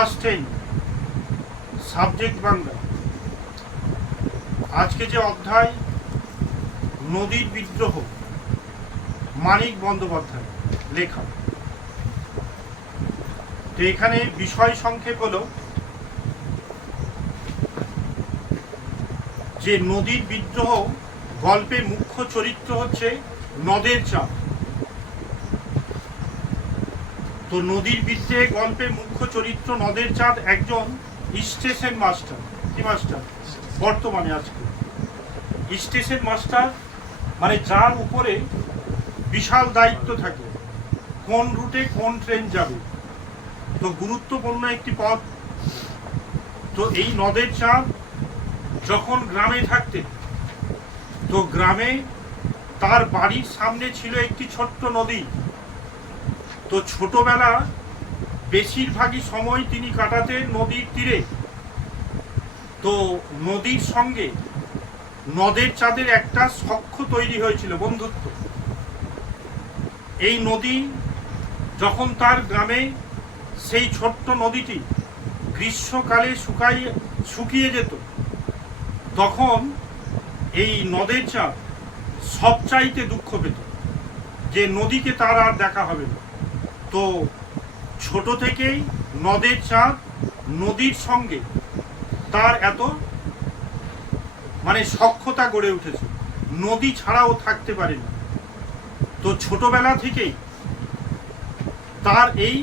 Class 10 subject Bangla. আজকে যে অধ্যায় নদীর বিদ্রোহ, মানিক বন্দ্যোপাধ্যায় লেখা। তো এখানে বিষয় সংক্ষেপ হলো যে নদীর বিদ্রোহ গল্পে মুখ্য চরিত্র হচ্ছে নদের চাঁদ। তো নদীর বিদ্রোহে গল্পে মুখ্য চরিত্র নদের চাঁদ একজন স্টেশন মাস্টার। কি মাস্টার? বর্তমানে আজকে স্টেশন মাস্টার মানে যার উপরে বিশাল দায়িত্ব থাকে, কোন রুটে কোন ট্রেন যাবে, তো গুরুত্বপূর্ণ একটি পথ। তো এই নদের চাঁদ যখন গ্রামে থাকতেন, তো গ্রামে তার বাড়ির সামনে ছিল একটি ছোট্ট নদী। তো ছোটবেলা বেশিরভাগই সময় তিনি কাটাতেন নদীর তীরে। তো নদীর সঙ্গে নদের চাঁদের একটা সখ্য তৈরি হয়েছিল, বন্ধুত্ব। এই নদী যখন তার গ্রামে সেই ছোট্ট নদীটি গ্রীষ্মকালে শুকিয়ে যেত, তখন এই নদের চাঁদ সবচাইতে দুঃখ পেত যে নদীকে তার আর দেখা হবে না। তো ছোট থেকেই নদের চাঁদ নদীর সঙ্গে তার এত সখ্যতা গড়ে উঠেছে, নদী ছাড়াও থাকতে পারে না। তো ছোটবেলা থেকেই তার এই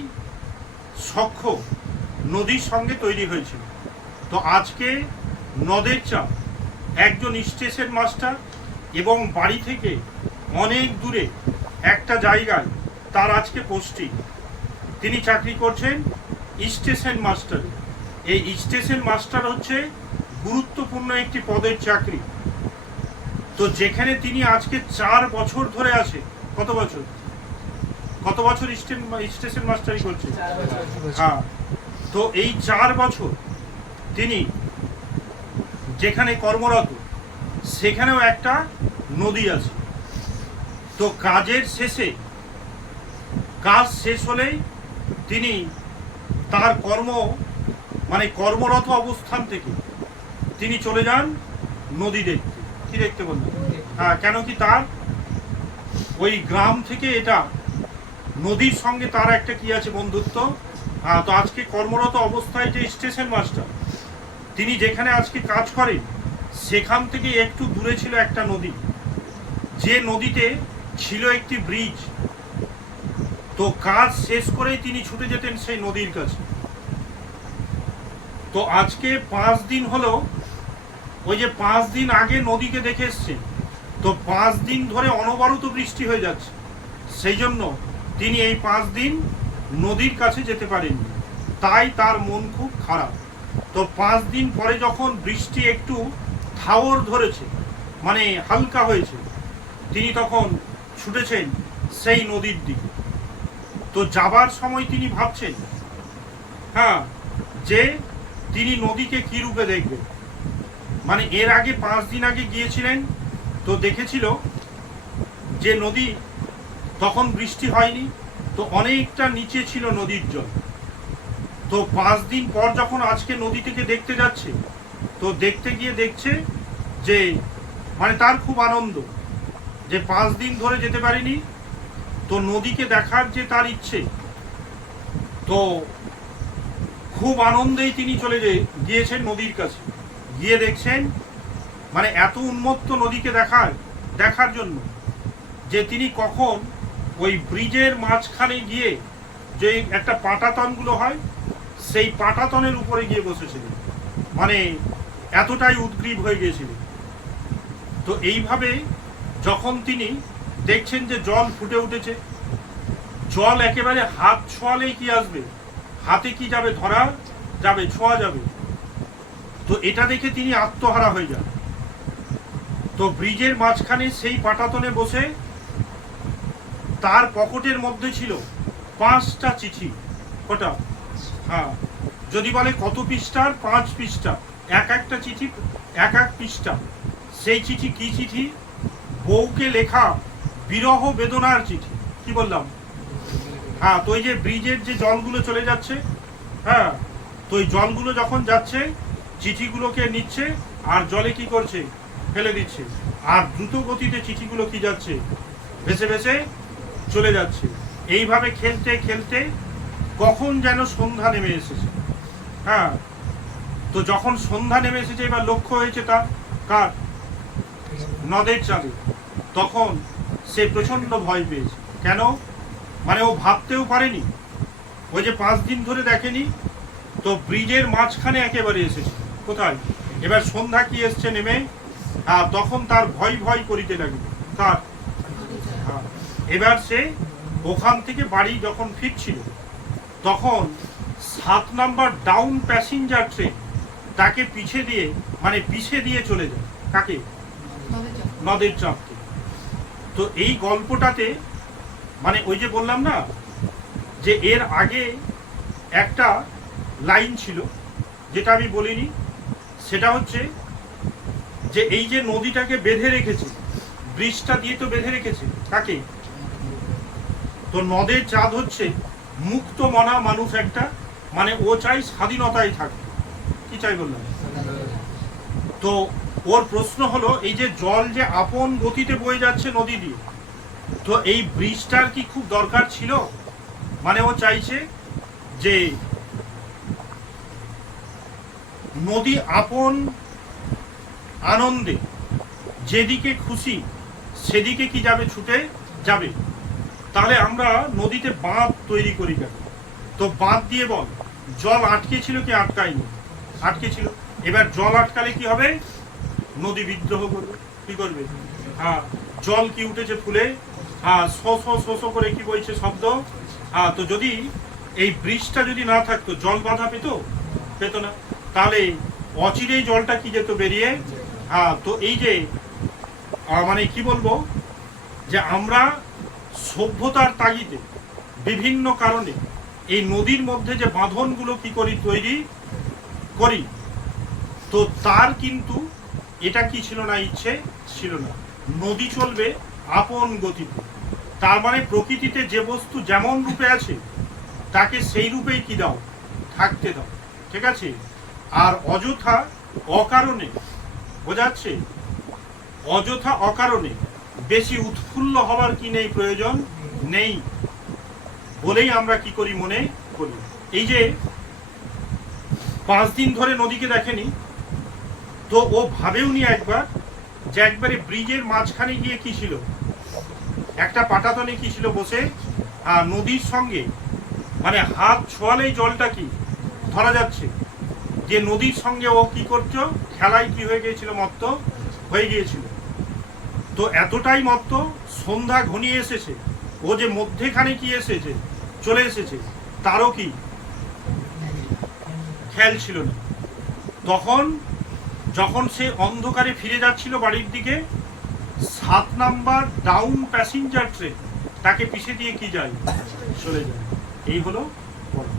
সখ্য নদীর সঙ্গে তৈরি হয়েছিল। তো আজকে নদের চাঁদ একজন স্টেশন মাস্টার এবং বাড়ি থেকে অনেক দূরে একটা জায়গায় তার আজকে পোস্টিং। তিনি চাকরি করছেন স্টেশন মাস্টার। এই স্টেশন মাস্টার হচ্ছে গুরুত্বপূর্ণ একটি পদের চাকরি। তো যেখানে তিনি আজকে 4 বছর ধরে আছে। কত বছর স্টেশন মাস্টারি করছে? হ্যাঁ। তো এই 4 বছর তিনি যেখানে কর্মরত, সেখানেও একটা নদী আছে। তো কাজ শেষ হলেই তিনি তার কর্মরত অবস্থান থেকে তিনি চলে যান নদী দেখতে। কি দেখতে বললেন? হ্যাঁ, কেন কি তার ওই গ্রাম থেকে এটা নদীর সঙ্গে তার একটা কি আছে, বন্ধুত্ব। তো আজকে কর্মরত অবস্থায় যে স্টেশন মাস্টার, তিনি যেখানে আজকে কাজ করেন, সেখান থেকে একটু দূরে ছিল একটা নদী, যে নদীতে ছিল একটি ব্রিজ। তো কাজ শেষ করেই তিনি ছুটে যেতেন সেই নদীর কাছে। তো আজকে 5 দিন হলো, ওই যে 5 দিন আগে নদীকে দেখে এসছেন, তো 5 দিন ধরে অনবরত বৃষ্টি হয়ে যাচ্ছে। সেই জন্য তিনি এই 5 দিন নদীর কাছে যেতে পারেননি, তাই তার মন খুব খারাপ। তো 5 দিন পরে যখন বৃষ্টি একটু থাওর ধরেছে, হালকা হয়েছে, তিনি তখন ছুটেছেন সেই নদীর দিকে। তো যাবার সময় তিনি ভাবছেন যে তিনি নদীকে কি রূপে দেখবেন। এর আগে 5 দিন আগে গিয়েছিলেন, তো দেখেছিল যে নদী তখন বৃষ্টি হয়নি, তো অনেকটা নিচে ছিল নদীর জল। তো 5 দিন পর যখন আজকে নদী থেকে দেখতে যাচ্ছে, তো দেখতে গিয়ে দেখছে যে তার খুব আনন্দ যে 5 দিন ধরে যেতে পারিনি, তো নদীকে দেখার যে তার ইচ্ছে, তো খুব আনন্দেই তিনি চলে গিয়েছেন নদীর কাছে। গিয়ে দেখছেন এত উন্মত্ত নদীকে দেখার জন্য যে তিনি কখন ওই ব্রিজের মাঝখানে গিয়ে যে একটা পাটাতনগুলো হয়, সেই পাটাতনের উপরে গিয়ে বসেছিলেন। এতটাই উদ্গ্রীব হয়ে গিয়েছিলেন। তো এইভাবে যখন তিনি দেখছেন যে জল ফুটে উঠেছে, জল একেবারে হাত ছোঁয়ালেই কি আসবে, হাতে কি যাবে, ধরা যাবে, ছোঁয়া যাবে, তো এটা দেখে তিনি আত্মহারা হয়ে যান। তো ব্রিজের মাঝখানে সেই পাটাতনে বসে তার পকেটের মধ্যে ছিল 5টা চিঠি। কটা? হ্যাঁ, যদি বলে কত পৃষ্ঠার, 5 পৃষ্ঠা, একটা চিঠি 1 পৃষ্ঠা। সেই চিঠি কি চিঠি? বউকে লেখা বিরহ বেদনার চিঠি। কি বললাম? হ্যাঁ, তো এই যে ব্রিজের যে জলগুলো চলে যাচ্ছে, তো এই জলগুলো যখন যাচ্ছে চিঠিগুলোকে নিচ্ছে আর জলে কি করছে, ফেলে দিচ্ছে, আর দ্রুত গতিতে চিঠিগুলো কি যাচ্ছে, ভেসে ভেসে চলে যাচ্ছে। এইভাবে খেলতে খেলতে কখন যেন সন্ধ্যা নেমে এসেছে। হ্যাঁ, তো যখন সন্ধ্যা নেমে এসেছে এবার লক্ষ্য হয়েছে তার কার, নদের চাঁদে। তখন সে প্রচন্ড ভয় পেয়েছে। কেন? মানে ও ভাবতেও পারেনি, ওই যে 5 দিন ধরে দেখেনি, তো ব্রিজের মাঝখানে একেবারে এসেছে। কোথায়? এবার সন্ধ্যা কি এসছে নেমে, তখন তার ভয় ভয় করিতে লাগবে। কার? এবার সে ওখান থেকে বাড়ি যখন ফিরছিল তখন 7 নাম্বার ডাউন প্যাসেঞ্জার ট্রেন তাকে পিছে দিয়ে চলে যায়। কাকে? নদের চাঁদকে। তো এই গল্পটাতে মানে ওই যে বললাম না যে এর আগে একটা লাইন ছিল যেটা আমি বলিনি, সেটা হচ্ছে যে এই যে নদীটাকে বেঁধে রেখেছে, ব্রিজটা দিয়ে তো বেঁধে রেখেছে কাকে? তো নদের চাঁদ হচ্ছে মুক্ত মনা মানুষ একটা, মানে ও চাই স্বাধীনতায় থাকে। কি চাই বললাম? তো ওর প্রশ্ন হলো এই যে জল যে আপন গতিতে বয়ে যাচ্ছে নদী দিয়ে, তো এই ব্রিজটার কি খুব দরকার ছিল? মানে ও চাইছে যে নদী আপন আনন্দে যেদিকে খুশি সেদিকে কি যাবে, ছুটে যাবে। তাহলে আমরা নদীতে বাঁধ তৈরি করি কেন? তো বাঁধ দিয়ে বল, জল আটকে ছিল কি আটকায়নি? আটকে ছিল। এবার জল আটকালে কি হবে? নদী বিদ্রোহ করবে। কি করবে? জল কি উঠেছে ফুলে, শো করে কি বইছে শব্দ। তো যদি এই ব্রিজটা যদি না থাকতো, জল বাধা পেত না। তাহলে অচিরেই জলটা কি যেত বেরিয়ে। তো এই যে মানে কি বলবো, যে আমরা সভ্যতার তাগিদে বিভিন্ন কারণে এই নদীর মধ্যে যে বাঁধনগুলো কি করি, তৈরি করি, তো তার কিন্তু এটা কি ছিল না, ইচ্ছে ছিল না। নদী চলবে আপন গতিতে। তার মানে প্রকৃতিতে যে বস্তু যেমন রূপে আছে তাকে সেই রূপেই কি দাও, থাকতে দাও। ঠিক আছে? আর অযথা অকারণে, বোঝাচ্ছে, অযথা অকারণে বেশি উৎফুল্ল হওয়ার কি নেই, প্রয়োজন নেই বলেই আমরা কি করি, মনে করি। এই যে 5 দিন ধরে নদীকে দেখেনি, তো ও ভাবেওনি একবার যে একবারে ব্রিজের মাঝখানে গিয়ে কি ছিল, একটা পাটাতনে কি ছিল বসে, নদীর সঙ্গে মানে হাত ছোঁয়ালেই জলটা কি ধরা যাচ্ছে, যে নদীর সঙ্গে ও কি করছো, খেলায় কি হয়ে গিয়েছিল, মত্ত হয়ে গিয়েছিল। তো এতটাই মত্ত, সন্ধ্যা ঘনিয়ে এসেছে, ও যে মধ্যেখানে কি এসেছে, চলে এসেছে, তারও কি খেয়াল ছিল না। তখন যখন সে অন্ধকারে ফিরে যাচ্ছিল বাড়ির দিকে, 7 নাম্বার ডাউন প্যাসেঞ্জার ট্রেন তাকে পিছে দিয়ে কি যায়, চলে যায়। এই হলো গল্প।